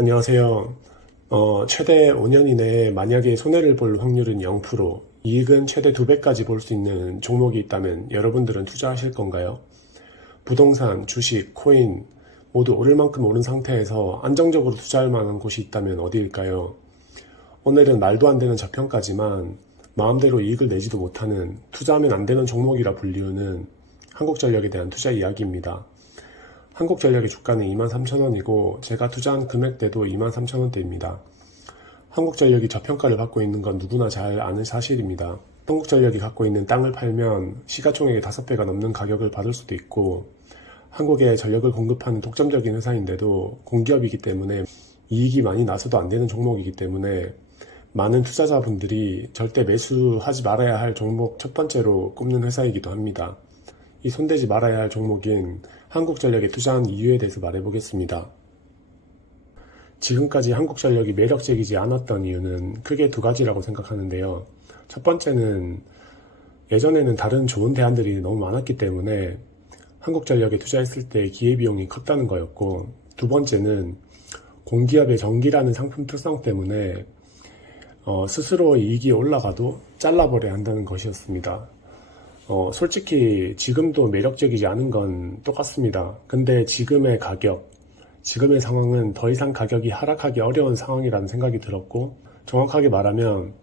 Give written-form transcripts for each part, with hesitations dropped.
안녕하세요. 최대 5년 이내에 만약에 손해를 볼 확률은 0%, 이익은 최대 2배까지 볼 수 있는 종목이 있다면 여러분들은 투자하실 건가요? 부동산, 주식, 코인 모두 오를 만큼 오른 상태에서 안정적으로 투자할 만한 곳이 있다면 어디일까요? 오늘은 말도 안 되는 저평가지만 마음대로 이익을 내지도 못하는 투자하면 안 되는 종목이라 불리우는 한국전력에 대한 투자 이야기입니다. 한국전력의 주가는 23,000원이고 제가 투자한 금액대도 23,000원대입니다. 한국전력이 저평가를 받고 있는 건 누구나 잘 아는 사실입니다. 한국전력이 갖고 있는 땅을 팔면 시가총액의 5배가 넘는 가격을 받을 수도 있고, 한국에 전력을 공급하는 독점적인 회사인데도 공기업이기 때문에 이익이 많이 나서도 안 되는 종목이기 때문에 많은 투자자분들이 절대 매수하지 말아야 할 종목 첫 번째로 꼽는 회사이기도 합니다. 이 손대지 말아야 할 종목인 한국전력에 투자한 이유에 대해서 말해보겠습니다. 지금까지 한국전력이 매력적이지 않았던 이유는 크게 두 가지라고 생각하는데요. 첫 번째는 예전에는 다른 좋은 대안들이 너무 많았기 때문에 한국전력에 투자했을 때 기회비용이 컸다는 거였고, 두 번째는 공기업의 전기라는 상품 특성 때문에 스스로 이익이 올라가도 잘라버려야 한다는 것이었습니다. 솔직히 지금도 매력적이지 않은 건 똑같습니다. 근데 지금의 가격, 지금의 상황은 더 이상 가격이 하락하기 어려운 상황이라는 생각이 들었고, 정확하게 말하면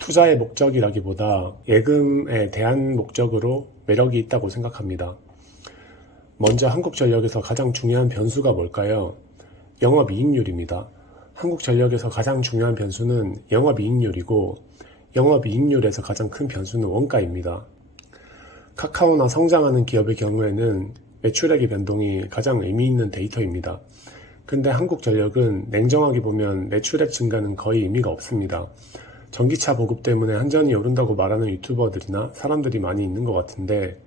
투자의 목적이라기보다 예금에 대한 목적으로 매력이 있다고 생각합니다. 먼저 한국전력에서 가장 중요한 변수가 뭘까요? 영업이익률입니다. 한국전력에서 가장 중요한 변수는 영업이익률이고, 영업이익률에서 가장 큰 변수는 원가입니다. 카카오나 성장하는 기업의 경우에는 매출액의 변동이 가장 의미 있는 데이터입니다. 근데 한국전력은 냉정하게 보면 매출액 증가는 거의 의미가 없습니다. 전기차 보급 때문에 한전이 오른다고 말하는 유튜버들이나 사람들이 많이 있는 것 같은데,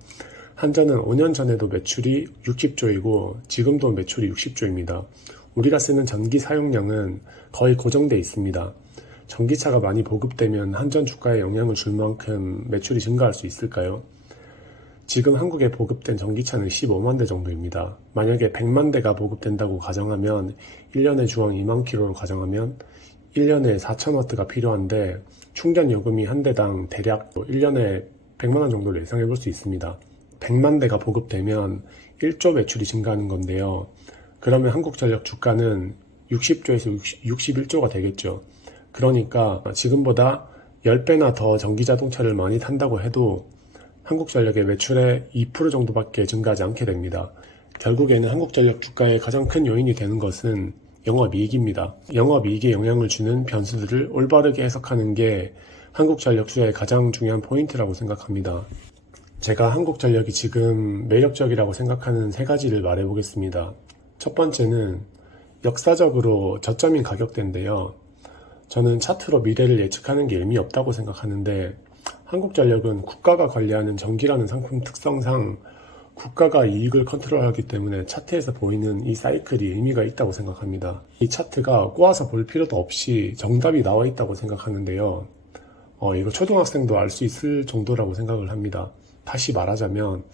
한전은 5년 전에도 매출이 60조이고 지금도 매출이 60조입니다. 우리가 쓰는 전기 사용량은 거의 고정돼 있습니다. 전기차가 많이 보급되면 한전 주가에 영향을 줄 만큼 매출이 증가할 수 있을까요? 지금 한국에 보급된 전기차는 15만 대 정도입니다. 만약에 100만 대가 보급된다고 가정하면 1년에 주행 2만 킬로로 가정하면 1년에 4,000W가 필요한데, 충전 요금이 한 대당 대략 1년에 100만 원 정도를 예상해 볼 수 있습니다. 100만 대가 보급되면 1조 매출이 증가하는 건데요. 그러면 한국전력 주가는 60조에서 61조가 되겠죠. 그러니까 지금보다 10배나 더 전기자동차를 많이 탄다고 해도 한국전력의 매출의 2% 정도밖에 증가하지 않게 됩니다. 결국에는 한국전력 주가의 가장 큰 요인이 되는 것은 영업이익입니다. 영업이익에 영향을 주는 변수들을 올바르게 해석하는 게 한국전력 투자의 가장 중요한 포인트라고 생각합니다. 제가 한국전력이 지금 매력적이라고 생각하는 세 가지를 말해보겠습니다. 첫 번째는 역사적으로 저점인 가격대인데요. 저는 차트로 미래를 예측하는 게 의미 없다고 생각하는데, 한국전력은 국가가 관리하는 전기라는 상품 특성상 국가가 이익을 컨트롤하기 때문에 차트에서 보이는 이 사이클이 의미가 있다고 생각합니다. 이 차트가 꼬아서 볼 필요도 없이 정답이 나와 있다고 생각하는데요. 이거 초등학생도 알 수 있을 정도라고 생각을 합니다. 다시 말하자면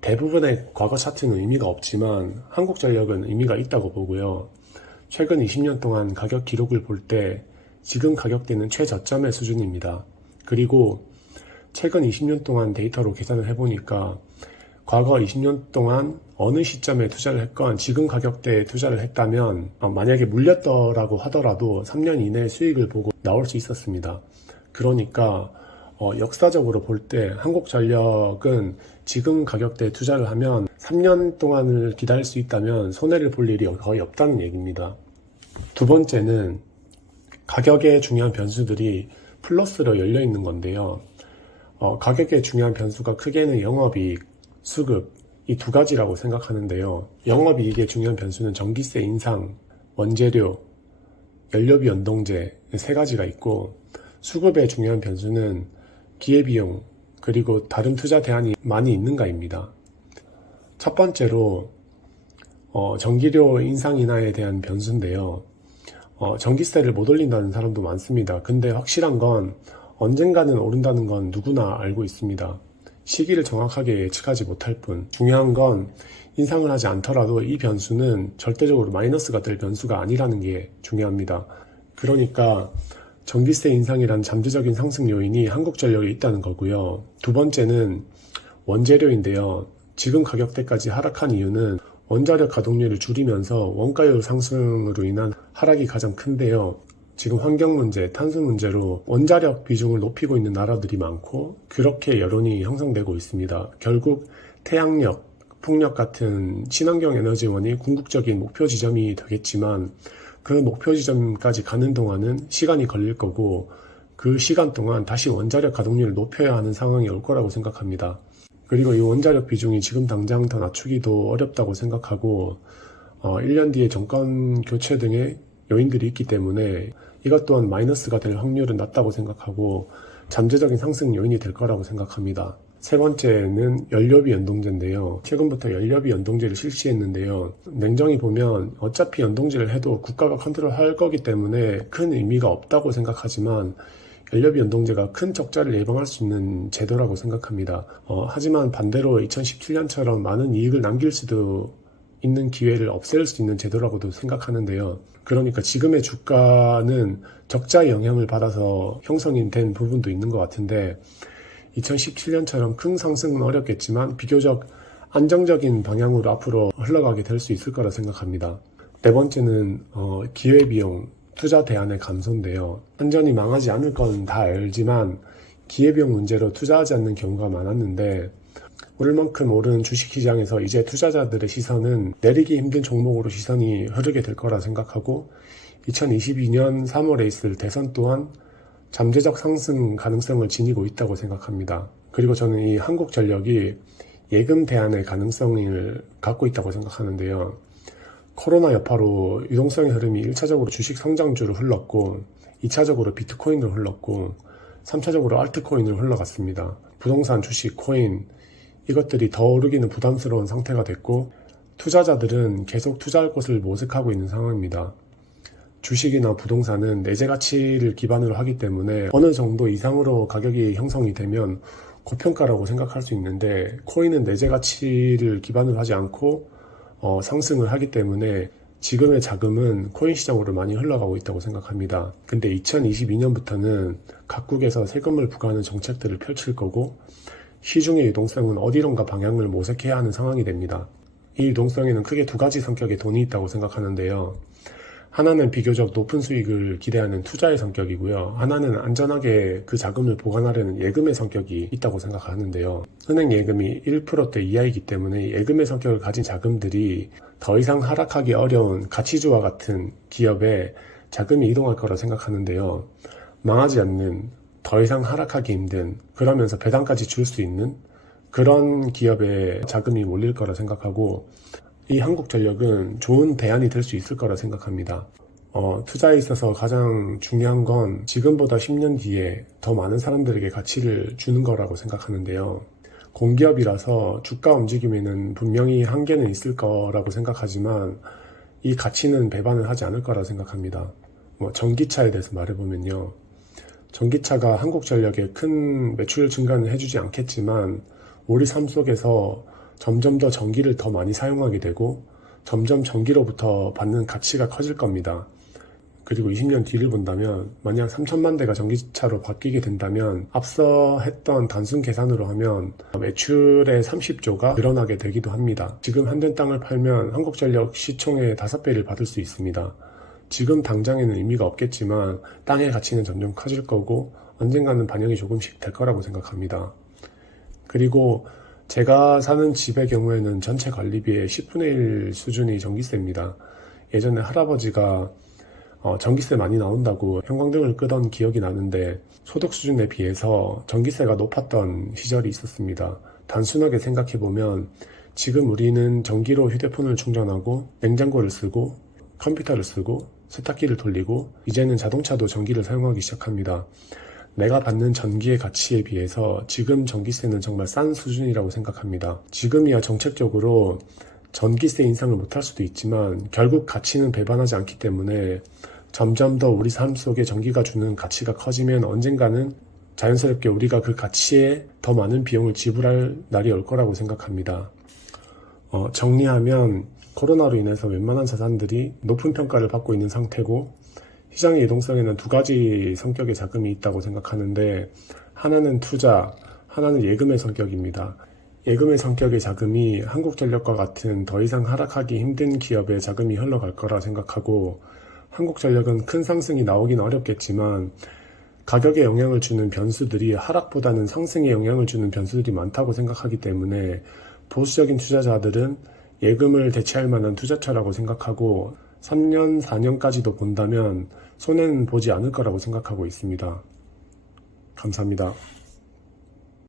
대부분의 과거 차트는 의미가 없지만 한국전력은 의미가 있다고 보고요. 최근 20년 동안 가격 기록을 볼 때 지금 가격대는 최저점의 수준입니다. 그리고 최근 20년 동안 데이터로 계산을 해보니까 과거 20년 동안 어느 시점에 투자를 했건 지금 가격대에 투자를 했다면 만약에 물렸더라고 하더라도 3년 이내에 수익을 보고 나올 수 있었습니다. 그러니까 역사적으로 볼 때 한국전력은 지금 가격대에 투자를 하면 3년 동안을 기다릴 수 있다면 손해를 볼 일이 거의 없다는 얘기입니다. 두 번째는 가격의 중요한 변수들이 플러스로 열려 있는 건데요. 가격의 중요한 변수가 크게는 영업이익, 수급, 이 두 가지라고 생각하는데요. 영업이익의 중요한 변수는 전기세 인상, 원재료, 연료비 연동제 세 가지가 있고, 수급의 중요한 변수는 기회비용, 그리고 다른 투자 대안이 많이 있는가입니다. 첫 번째로 전기료 인상 인하에 대한 변수인데요. 전기세를 못 올린다는 사람도 많습니다. 근데 확실한 건 언젠가는 오른다는 건 누구나 알고 있습니다. 시기를 정확하게 예측하지 못할 뿐, 중요한 건 인상을 하지 않더라도 이 변수는 절대적으로 마이너스가 될 변수가 아니라는 게 중요합니다. 그러니까 전기세 인상이란 잠재적인 상승 요인이 한국전력에 있다는 거고요. 두 번째는 원재료인데요. 지금 가격대까지 하락한 이유는 원자력 가동률을 줄이면서 원가율 상승으로 인한 하락이 가장 큰데요. 지금 환경 문제, 탄소 문제로 원자력 비중을 높이고 있는 나라들이 많고 그렇게 여론이 형성되고 있습니다. 결국 태양력, 풍력 같은 친환경 에너지원이 궁극적인 목표 지점이 되겠지만 그 목표 지점까지 가는 동안은 시간이 걸릴 거고 그 시간 동안 다시 원자력 가동률을 높여야 하는 상황이 올 거라고 생각합니다. 그리고 이 원자력 비중이 지금 당장 더 낮추기도 어렵다고 생각하고 1년 뒤에 정권 교체 등의 요인들이 있기 때문에 이것 또한 마이너스가 될 확률은 낮다고 생각하고 잠재적인 상승 요인이 될 거라고 생각합니다. 세 번째는 연료비 연동제인데요. 최근부터 연료비 연동제를 실시했는데요. 냉정히 보면 어차피 연동제를 해도 국가가 컨트롤할 거기 때문에 큰 의미가 없다고 생각하지만 연료비 연동제가 큰 적자를 예방할 수 있는 제도라고 생각합니다. 하지만 반대로 2017년처럼 많은 이익을 남길 수도 있는 기회를 없앨 수 있는 제도라고도 생각하는데요. 그러니까 지금의 주가는 적자의 영향을 받아서 형성이 된 부분도 있는 것 같은데 2017년처럼 큰 상승은 어렵겠지만 비교적 안정적인 방향으로 앞으로 흘러가게 될 수 있을 거라 생각합니다. 네 번째는 기회비용, 투자 대안의 감소인데요. 완전히 망하지 않을 건 다 알지만 기회비용 문제로 투자하지 않는 경우가 많았는데 오를 만큼 오른 주식시장에서 이제 투자자들의 시선은 내리기 힘든 종목으로 시선이 흐르게 될 거라 생각하고 2022년 3월에 있을 대선 또한 잠재적 상승 가능성을 지니고 있다고 생각합니다. 그리고 저는 이 한국전력이 예금 대안의 가능성을 갖고 있다고 생각하는데요. 코로나 여파로 유동성의 흐름이 1차적으로 주식 성장주로 흘렀고 2차적으로 비트코인으로 흘렀고 3차적으로 알트코인으로 흘러갔습니다. 부동산, 주식, 코인 이것들이 더 오르기는 부담스러운 상태가 됐고 투자자들은 계속 투자할 곳을 모색하고 있는 상황입니다. 주식이나 부동산은 내재 가치를 기반으로 하기 때문에 어느 정도 이상으로 가격이 형성이 되면 고평가라고 생각할 수 있는데 코인은 내재 가치를 기반으로 하지 않고 상승을 하기 때문에 지금의 자금은 코인 시장으로 많이 흘러가고 있다고 생각합니다. 근데 2022년부터는 각국에서 세금을 부과하는 정책들을 펼칠 거고 시중의 유동성은 어디론가 방향을 모색해야 하는 상황이 됩니다. 이 유동성에는 크게 두 가지 성격의 돈이 있다고 생각하는데요. 하나는 비교적 높은 수익을 기대하는 투자의 성격이고요. 하나는 안전하게 그 자금을 보관하려는 예금의 성격이 있다고 생각하는데요. 은행 예금이 1%대 이하이기 때문에 예금의 성격을 가진 자금들이 더 이상 하락하기 어려운 가치주와 같은 기업에 자금이 이동할 거라 생각하는데요. 망하지 않는, 더 이상 하락하기 힘든, 그러면서 배당까지 줄 수 있는 그런 기업에 자금이 몰릴 거라 생각하고 이 한국전력은 좋은 대안이 될 수 있을 거라 생각합니다. 투자에 있어서 가장 중요한 건 지금보다 10년 뒤에 더 많은 사람들에게 가치를 주는 거라고 생각하는데요. 공기업이라서 주가 움직임에는 분명히 한계는 있을 거라고 생각하지만 이 가치는 배반을 하지 않을 거라 생각합니다. 전기차에 대해서 말해보면요. 전기차가 한국전력에 큰 매출 증가는 해주지 않겠지만 우리 삶 속에서 점점 더 전기를 더 많이 사용하게 되고 점점 전기로부터 받는 가치가 커질 겁니다. 그리고 20년 뒤를 본다면 만약 3천만 대가 전기차로 바뀌게 된다면 앞서 했던 단순 계산으로 하면 매출의 30조가 늘어나게 되기도 합니다. 지금 한 된 땅을 팔면 한국전력 시총의 5배를 받을 수 있습니다. 지금 당장에는 의미가 없겠지만 땅의 가치는 점점 커질 거고 언젠가는 반영이 조금씩 될 거라고 생각합니다. 그리고 제가 사는 집의 경우에는 전체 관리비의 10분의 1 수준이 전기세입니다. 예전에 할아버지가 전기세 많이 나온다고 형광등을 끄던 기억이 나는데 소득 수준에 비해서 전기세가 높았던 시절이 있었습니다. 단순하게 생각해보면 지금 우리는 전기로 휴대폰을 충전하고 냉장고를 쓰고 컴퓨터를 쓰고 세탁기를 돌리고 이제는 자동차도 전기를 사용하기 시작합니다. 내가 받는 전기의 가치에 비해서 지금 전기세는 정말 싼 수준이라고 생각합니다. 지금이야 정책적으로 전기세 인상을 못할 수도 있지만 결국 가치는 배반하지 않기 때문에 점점 더 우리 삶 속에 전기가 주는 가치가 커지면 언젠가는 자연스럽게 우리가 그 가치에 더 많은 비용을 지불할 날이 올 거라고 생각합니다. 정리하면 코로나로 인해서 웬만한 자산들이 높은 평가를 받고 있는 상태고 시장의 유동성에는 두 가지 성격의 자금이 있다고 생각하는데 하나는 투자, 하나는 예금의 성격입니다. 예금의 성격의 자금이 한국전력과 같은 더 이상 하락하기 힘든 기업에 자금이 흘러갈 거라 생각하고 한국전력은 큰 상승이 나오긴 어렵겠지만 가격에 영향을 주는 변수들이 하락보다는 상승에 영향을 주는 변수들이 많다고 생각하기 때문에 보수적인 투자자들은 예금을 대체할 만한 투자처라고 생각하고 3년, 4년까지도 본다면 손해는 보지 않을 거라고 생각하고 있습니다. 감사합니다.